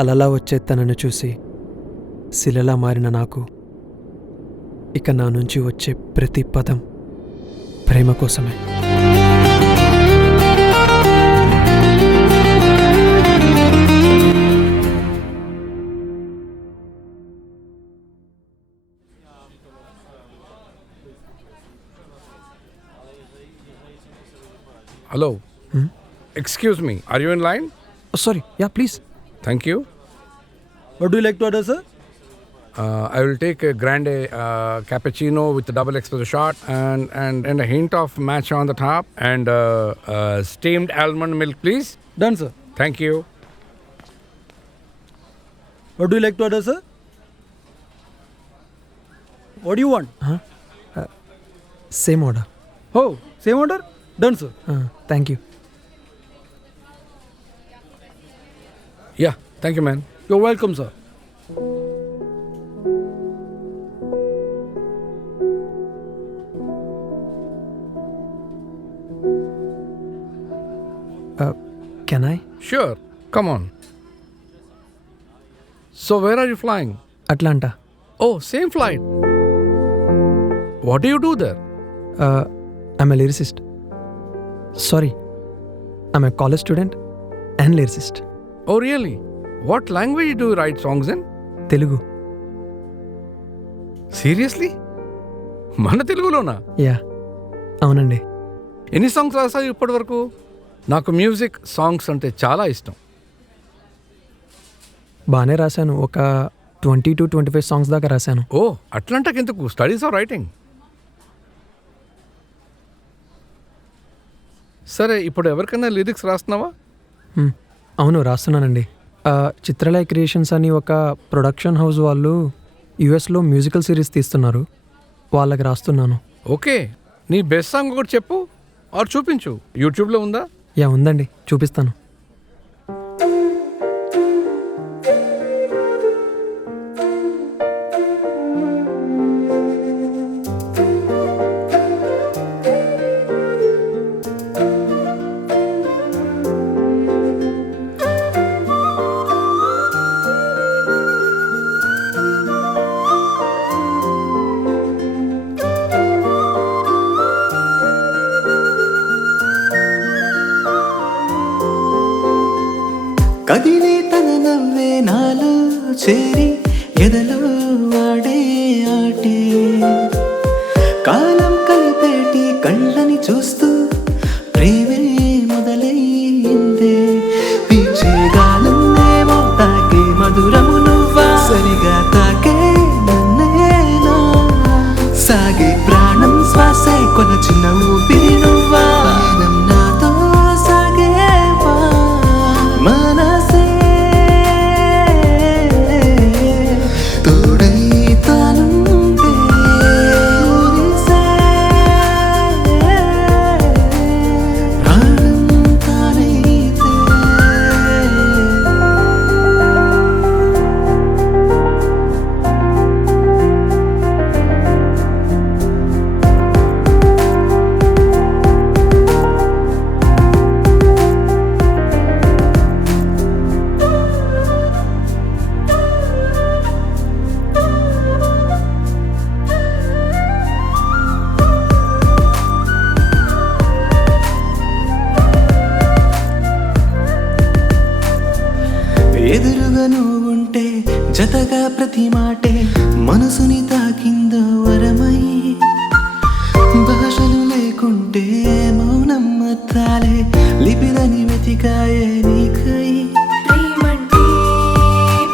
అలలా వచ్చే తనను చూసి శిలలా మారిన నాకు ఇక నా నుంచి వచ్చే ప్రతి పదం ప్రేమ కోసమే. Hello. Excuse me. Are you in line? Sorry, yeah please. Thank you. What do you like to order, sir? I will take a grande cappuccino with a double espresso shot and a hint of matcha on the top and steamed almond milk, please. Done, sir. Thank you. What do you like to order, sir? What do you want? Same order. Oh, same order? Done, sir. Thank you. Yeah. Thank you, man. You're welcome, sir. Can I? Sure. Come on. So where are you flying? Atlanta. Oh, same flight. What do you do there? I'm a lyricist. Sorry, I'm a college student and lyricist. Oh, really? What language do you write songs in? Telugu. Seriously? మన తెలుగులోనా? Yeah, అవునండి. ఎన్ని songs రాసావు ఇప్పటి వరకు? నాకు music songs అంటే చాలా ఇష్టం. బాగానే రాశాను. ఒక 20 to 25 సాంగ్స్ దాకా రాశాను. ఓ, అట్లాంటాకెందుకు? Studies or writing. సరే, ఇప్పుడు ఎవరికైనా లిరిక్స్ రాస్తున్నావా? అవును, రాస్తున్నానండి. చిత్రలయ క్రియేషన్స్ అని ఒక ప్రొడక్షన్ హౌస్ వాళ్ళు యుఎస్లో మ్యూజికల్ సిరీస్ తీస్తున్నారు. వాళ్ళకి రాస్తున్నాను. ఓకే, నీ బెస్ట్ సాంగ్ ఒకటి చెప్పు ఆర్ చూపించు. యూట్యూబ్లో ఉందా? యా, ఉందండి, చూపిస్తాను. కదిలే తన నవ్వే నాలో చేరి ఎదలో వాడే ఆటే కాలం కలిపేటి కళ్ళని చూస్తూ ప్రేమే మొదలైందే పీచే గాలం ఏమో తాకే మధురము నువ్వా సరిగా తాకే నన్నేనా సాగే ప్రాణం శ్వాసే కొలచిన ఊపిరి నువ్వా నాతో సాగేవా మనసే తోడై తానుంటే మురిసే ప్రాణం తానైతే ఎదురుగా నువ్వుంటే జతగా ప్రతి మాటే మనసుని తాకిందో వరమై భాషలు లేకుంటే మౌనం మత్తాలే లిపిలని వెతికాయే నీకై ప్రేమంటే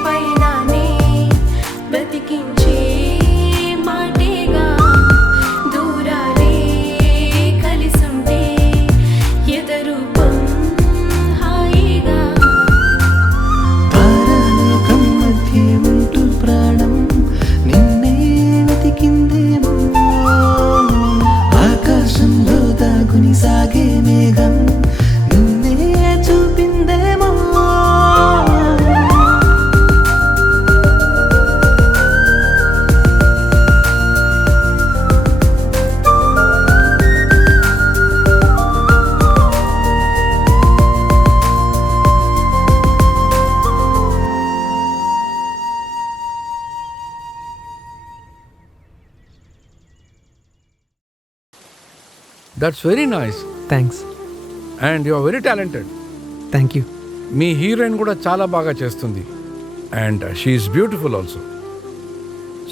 పైనానే బ్రతికించే మాటేగా దూరాలే కలిసుంటే ఎదరూపం హాయిగా తారాలోకం మధ్య ఉంటూ ప్రాణం నిన్నే వెతికిందేమో ఆకాశంలో దాగుని సాగే మేఘం నిన్నే చూపిందే that's very nice thanks. And you are very talented. Thank you. మీ హీరోయిన్ కూడా చాలా బాగా చేస్తుంది and she is beautiful also.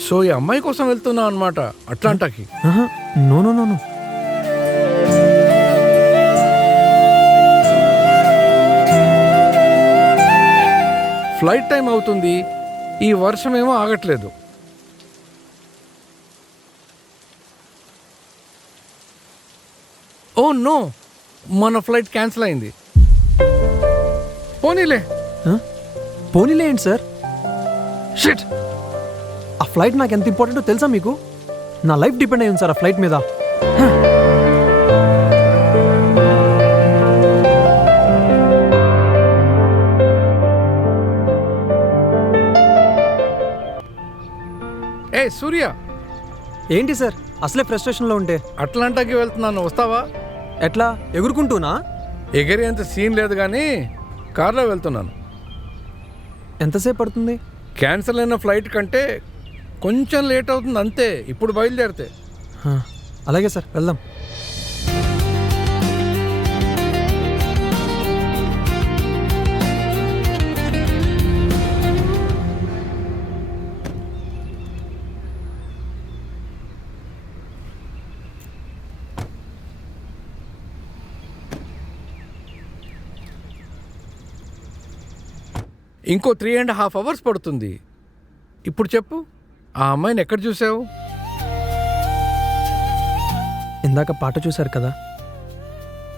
So ఈ అమ్మాయి కోసం వెళ్తున్నావు అనమాట అట్లాంటాకి. No no no no. Flight time అవుతుంది, ఈ వర్షం ఏమో ఆగట్లేదు. ఓ నో, మన ఫ్లైట్ క్యాన్సిల్ అయింది. పోనీలే. పోనీలే ఏంటి సార్? షిట్. ఆ ఫ్లైట్ నాకు ఎంత ఇంపార్టెంటో తెలుసా మీకు? నా లైఫ్ డిపెండ్ అయ్యింది సార్ ఆ ఫ్లైట్ మీద. ఏ సూర్య, ఏంటి సార్ అసలే ఫ్రస్ట్రేషన్లో ఉంటే? అట్లాంటాకి వెళ్తున్నాను, వస్తావా? ఎట్లా, ఎగురుకుంటూనా? ఎగిరేంత సీన్ లేదు కానీ కార్లో వెళ్తున్నాను. ఎంతసేపు పడుతుంది? క్యాన్సిల్ అయిన ఫ్లైట్ కంటే కొంచెం లేట్ అవుతుంది అంతే, ఇప్పుడు బయలుదేరితే. అలాగే సార్, వెళ్దాం. ఇంకో 3.5 hours పడుతుంది. ఇప్పుడు చెప్పు, ఆ అమ్మాయిని ఎక్కడ చూసావు? ఇందాక పాట చూశారు కదా,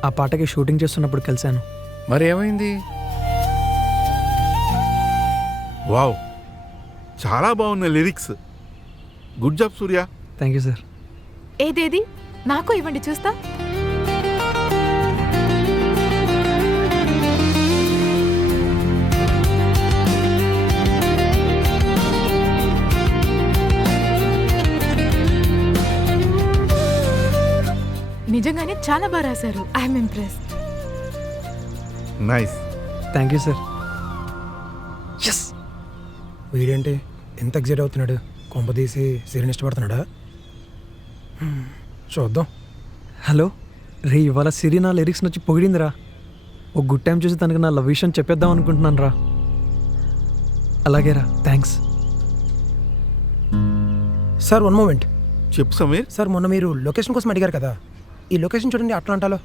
ఆ పాటకి షూటింగ్ చేస్తున్నప్పుడు కలిశాను. మరి ఏమైంది? వావ్, చాలా బాగున్న lyrics. Good job Surya. Thank you sir. ఏదేది నాకు ఇవ్వండి చూస్తా. నిజంగానే చాలా బాగా రాశారు. I'm impressed. Nice. Thank you sir. వీడేంటి ఎంత ఎగ్జైట్ అవుతున్నాడు? కొంప తీసి సిరిని ఇష్టపడుతున్నాడా? చూద్దాం. హలో రే, ఇవాళ సిరి నా లిరిక్స్ నచ్చి పొగిడిందిరా. ఒక గుడ్ టైం చూసి తనకి నా లవ్ విషయం చెప్పేద్దాం అనుకుంటున్నాను రా. అలాగేరా, థ్యాంక్స్. Sir one moment. చెప్పు సమీర్. సార్ మొన్న మీరు లొకేషన్ కోసం అడిగారు కదా, ఈ లొకేషన్ చూడండి అట్లాంటాలో.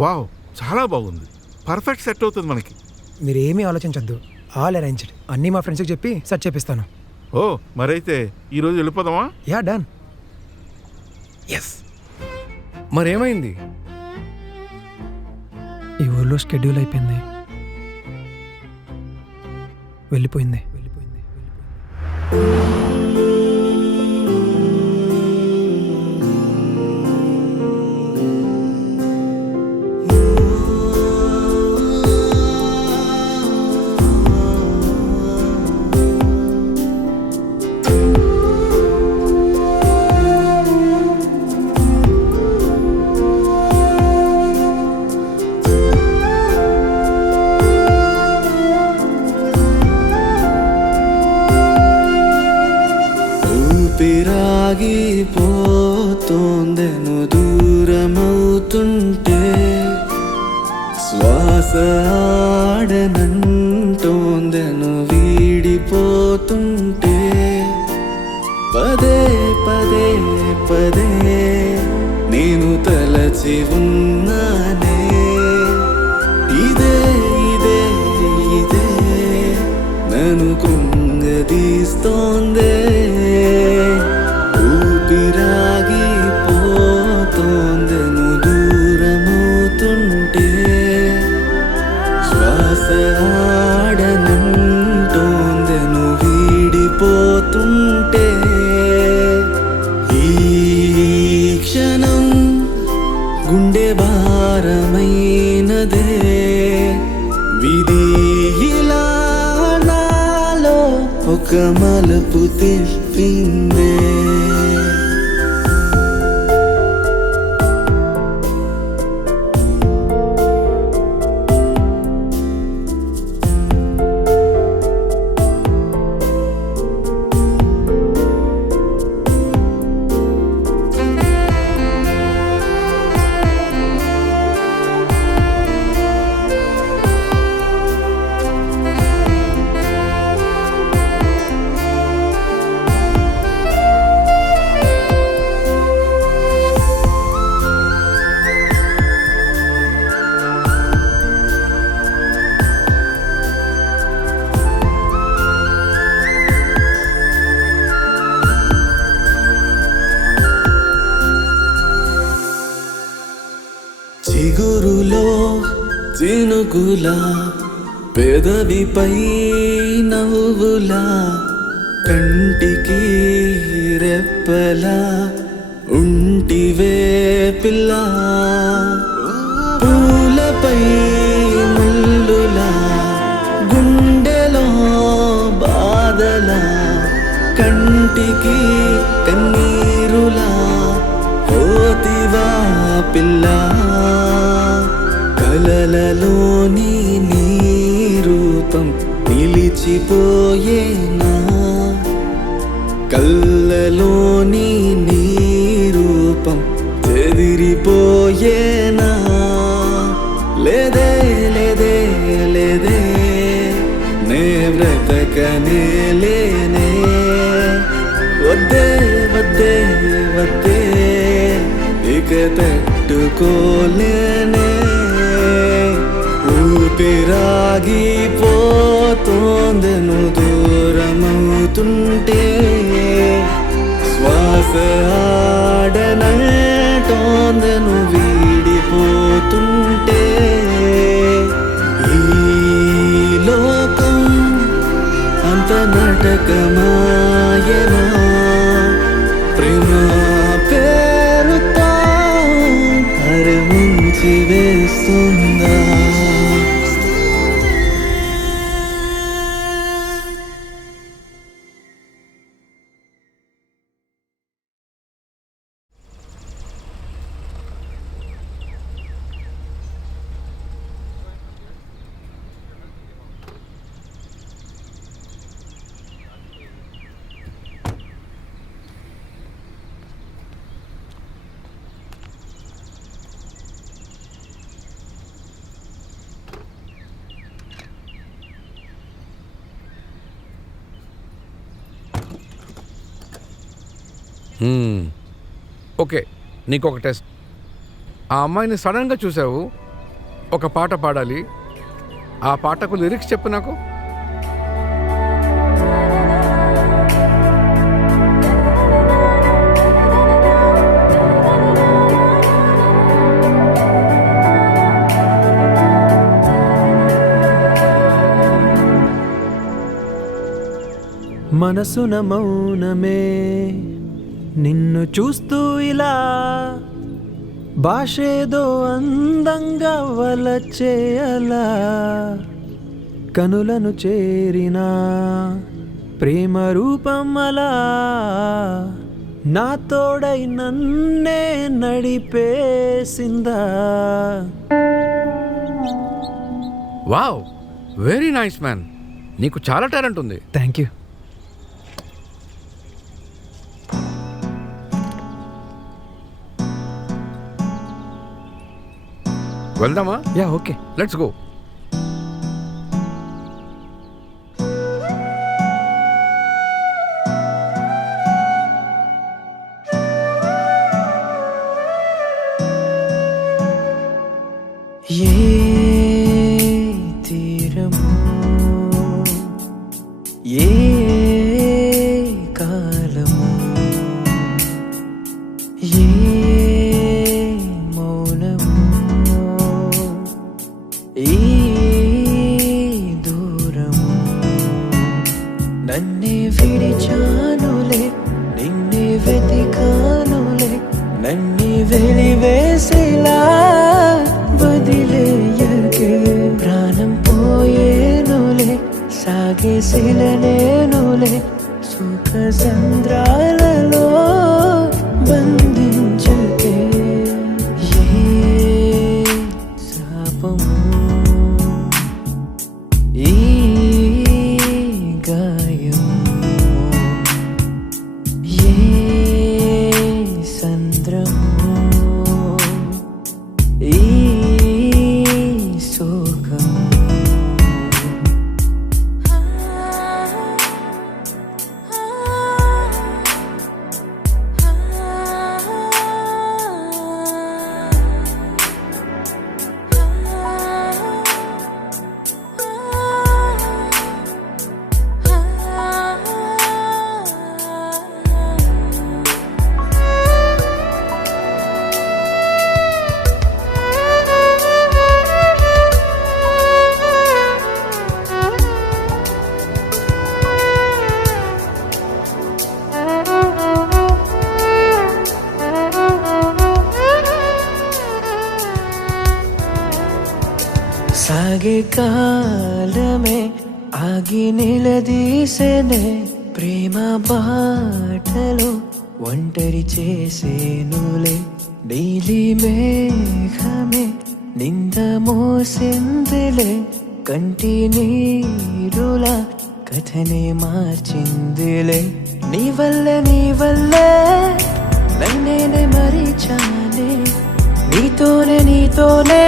వావ్, చాలా బాగుంది. పర్ఫెక్ట్ సెట్ అవుతుంది మనకి. మీరు ఏమీ ఆలోచించద్దు, ఆల్ అరేంజ్డ్. అన్నీ మా ఫ్రెండ్స్కి చెప్పి సెట్ చేపిస్తాను. ఓ, మరైతే ఈరోజు వెళ్ళిపోదామా? Yeah done. ఎస్. మరేమైంది? ఈ ఊర్లో షెడ్యూల్ అయిపోయింది. వెళ్ళిపోయింది. ఊపిరాగిపోతోందెను దూరమవుతుంటే, శ్వాస ఆడనంటోందెను వీడిపోతుంటే, పదే పదే పదే నేను తలచి ఉన్నానే. ఇదే ఇదే ఇదే నన్ను కృంగదీస్తోందే. ఊపిరాగిపోతోందెను దూరమవుతుంటే, శ్వాస ఆడనంటోందెను వీడిపోతుంటే, ఈ క్షణం గుండె భారమైనదే. విధి ఇలా నాలో ఒక మలుపు తిప్పిందే. చినుకులా పెదవిపై నవ్వులా కంటికి రెప్పలా ఉంటివే పిల్ల పూలపై ముల్లులా గుండెలో బాధలా కంటికి కన్నీరులా పోతివా పిల్ల కలలలోని నీ రూపం నిలిచిపోయేనా కళ్ళలోని నీ రూపం చెదిరిపోయేనా లేదే లేదే లేదే నే బ్రతకనే లేనే వద్దే వద్దే వద్దే ఇక తట్టుకోలేనే ఊపిరాగిపోతోందెను దూరమవుతుంటే శ్వాస ఆడనంటోందెను వీడిపోతుంటే ఈ లోకం అంత నాటకమాయనా ప్రేమ పేరుతో అరముంచి వేస్తుందా ఓకే, నీకు ఒక టెస్ట్. ఆ అమ్మాయిని సడన్గా చూసావు, ఒక పాట పాడాలి. ఆ పాటకు లిరిక్స్ చెప్పు నాకు. మనసున మౌనమే నిన్ను చూస్తూ ఇలా భాషేదో అందంగా వలచేయలా కనులను చేరిన ప్రేమ రూపం అలా నా తోడై నన్నే నడిపేసిందా. Wow, very nice man. నీకు చాలా టాలెంట్ ఉంది. Thank you. వెళ్దామా? Yeah okay. Let's go. ఏ తీరము ఏ కాలము ఏ మౌనము ఈ దూరము నన్నే విడిచానులే నిన్నే వెతికానులే నన్నే వెలివేసేలా వదిలేయకే ప్రాణం పోయేనులే సాగేసిలనేనులే సుఖ సంద్రాలలో బంధించకే ఏ శాపము ఈ గాయము ఏ సంద్రము ఈ శోకము సాగే కాలమే ఆగి నిలదీసేనే ప్రేమ బాటలో ఒంటరి చేసేనులే నీలి మేఘమే నింద మోసిందిలే కంటి నీరులా కథనే మార్చిందిలే నీ వల్లే నన్నేనే మరిచానే నీతోనే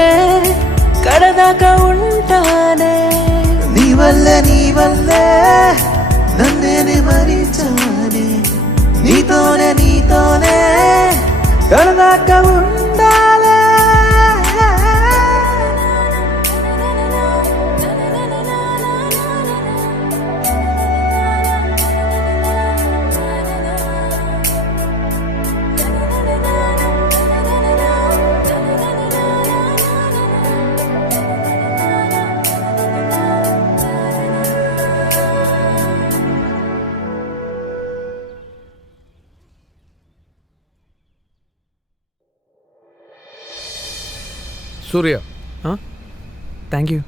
కడదాకా ఉంటానే నీ వల్లే నన్నేనే మరిచానే నీతోనే కడదాకా ఉండాలే సూర్య, థ్యాంక్ యూ.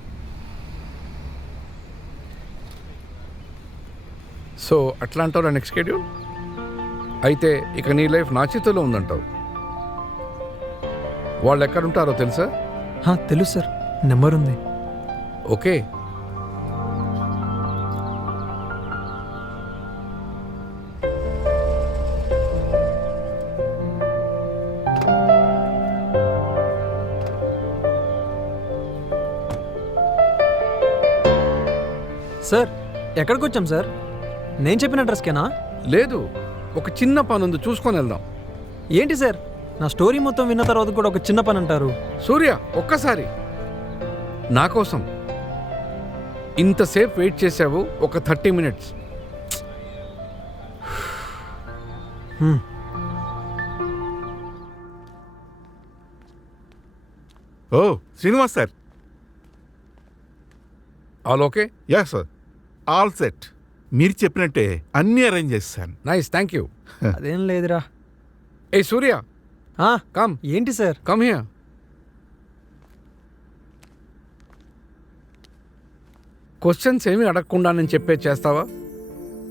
సో అట్లా అంటావు నెక్స్ట్ షెడ్యూల్? అయితే ఇక నీ లైఫ్ నా చేతిలో ఉందంటావు. వాళ్ళు ఎక్కడుంటారో తెలుసా? తెలుసు సార్, నెంబర్ ఉంది. ఓకే. సార్ ఎక్కడికి వచ్చాం సార్? నేను చెప్పిన అడ్రస్కేనా? లేదు, ఒక చిన్న పని ఉంది, చూసుకొని వెళ్దాం. ఏంటి సార్, నా స్టోరీ మొత్తం విన్న తర్వాత కూడా ఒక చిన్న పని అంటారు? సూర్య, ఒక్కసారి నా కోసం ఇంతసేపు వెయిట్ చేసావు, ఒక 30 minutes. ఓ Srinivas sir. All okay? Yeah sir, all set. మీరు చెప్పినట్టే అన్నీ అరేంజ్ చేస్తాను. Nice, thank you. అదేం లేదురా. ఏ సూర్య, కమ్. ఏంటి సార్? Come here. క్వశ్చన్స్ ఏమీ అడగకుండా నేను చెప్పేది చేస్తావా?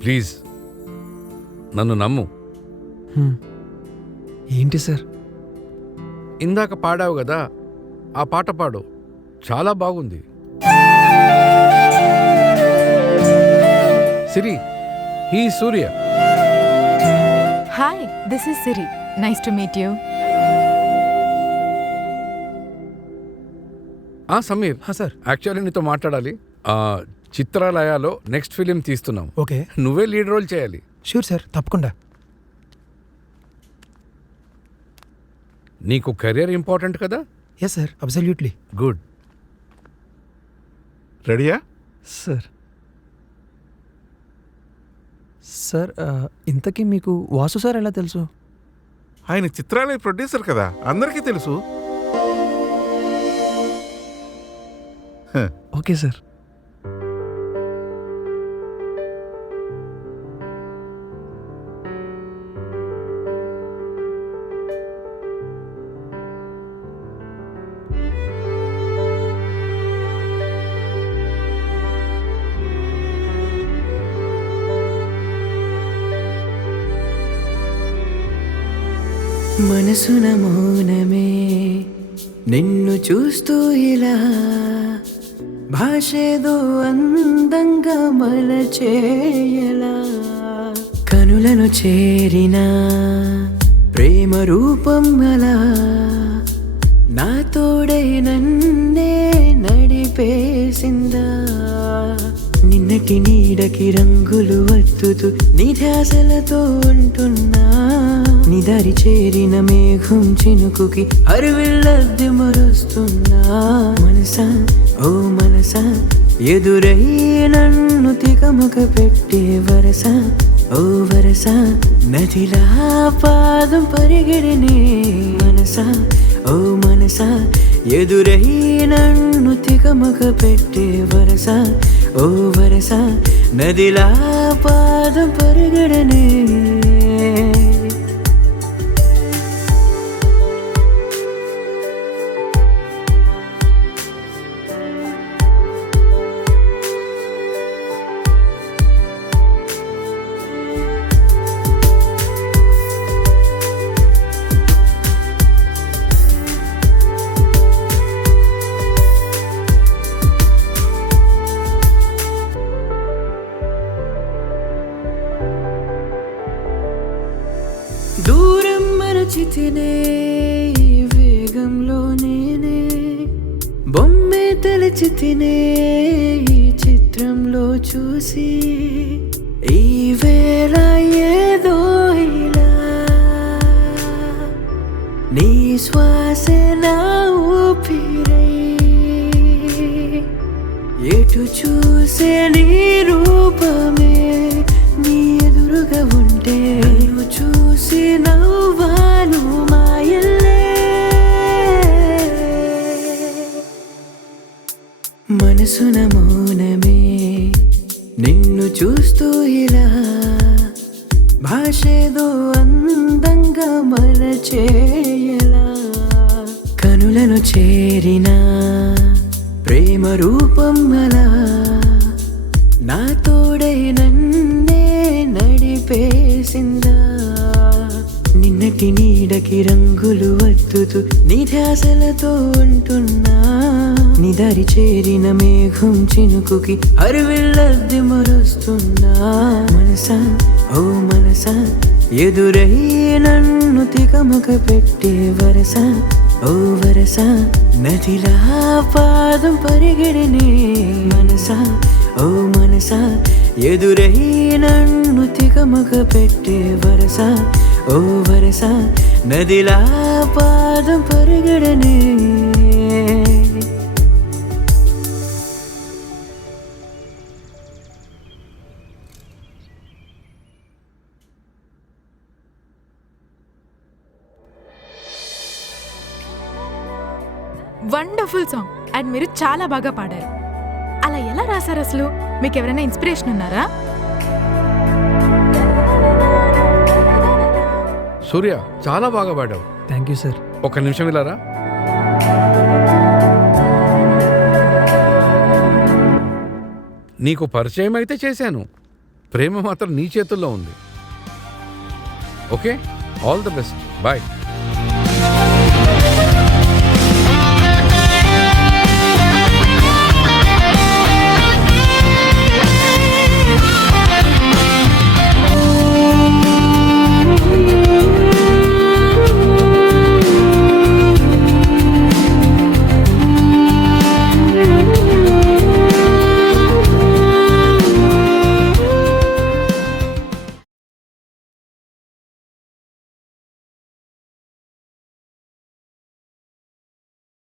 ప్లీజ్ నన్ను నమ్ము. ఏంటి సార్? ఇందాక పాడావు కదా, ఆ పాట పాడు, చాలా బాగుంది. Siri, he Surya. Hi, this is Siri. Nice to meet you. Sameer, sir. Actually నీతో మాట్లాడాలి. చిత్రాలయాలో నెక్స్ట్ ఫిలిం తీస్తున్నాం. ఓకే, నువ్వే లీడ్ రోల్ చేయాలి. షూర్ సార్, తప్పకుండా. నీకు కెరీర్ ఇంపార్టెంట్ కదా? Yes sir, absolutely. గుడ్. రెడీయా? సార్ సార్ ఇంతకీ మీకు వాసు సార్ ఎలా తెలుసు? ఆయన చిత్రాలయ ప్రొడ్యూసర్ కదా, అందరికీ తెలుసు. Okay sir. మనసున మౌనమే నిన్ను చూస్తూ ఇలా భాషేదో అందంగా మలచేయలా కనులను చేరిన ప్రేమ రూపం అలా నా తోడై నన్నే నడిపేసిందా నిన్నటి నీడకి రంగులు వత్తుతూ నిధ్యాసలతో ఉంటున్నా నిదారి చేరిన మేఘం చినుకుకి అరువిల్లద్ది మరుస్తున్నా మనసా ఓ మనసా ఎదురై నన్ను తికమక పెట్టే వరస ఓ వరస నదిలా పాదం పరిగెడనే మనసా ఓ మనసా ఎదురై నన్ను తికమక పెట్టే వరస ఓ వరస నదిలా పాదం పరిగెడనే పరిస్థితినే ఈ చిత్రంలో చూసి ఈ వేళ ఏదో ఇలా నీ శ్వాసే నా ఊపిరై ఎటు చూసే నీ రూపమే నీ ఎదురుగా ఉంటే నన్ను చూసి నవ్వాను మాయల్లే మనసున మౌనమే నిన్ను చూస్తూ ఇలా భాషేదో అందంగా మలచేయలా కనులను చేరిన ప్రేమ రూపం అలా నా తోడై నన్నే నడిపేసిందా నిన్నటి నీడకి రంగులు వత్తుతూ నిధ్యాసలతో ఉంటున్నా నిదారి చేరిన మేఘం చినుకుకి అరువిల్లద్ది మరుస్తున్నా మనసా ఓ మనసా ఎదురై నన్ను తికమక పెట్టే వరస ఓ వరస నదిలా పాదం పరిగెడనే మనసా ఓ మనసా ఎదురై నన్ను తికమక పెట్టే వరస ఓ వరస నదిలా పాదం పరిగెడనే వండర్ఫుల్ సాంగ్ అండ్ మీరు చాలా బాగా పాడారు. అలా ఎలా రాశారు అసలు? మీకు ఎవరైనా ఇన్స్పిరేషన్ ఉన్నారా? సూర్య చాలా బాగా పాడావు. Thank you sir. ఒక్క నిమిషం ఇలారా. నీకు పరిచయం అయితే చేశాను, ప్రేమ మాత్రం నీ చేతుల్లో ఉంది. Okay, all the best, bye.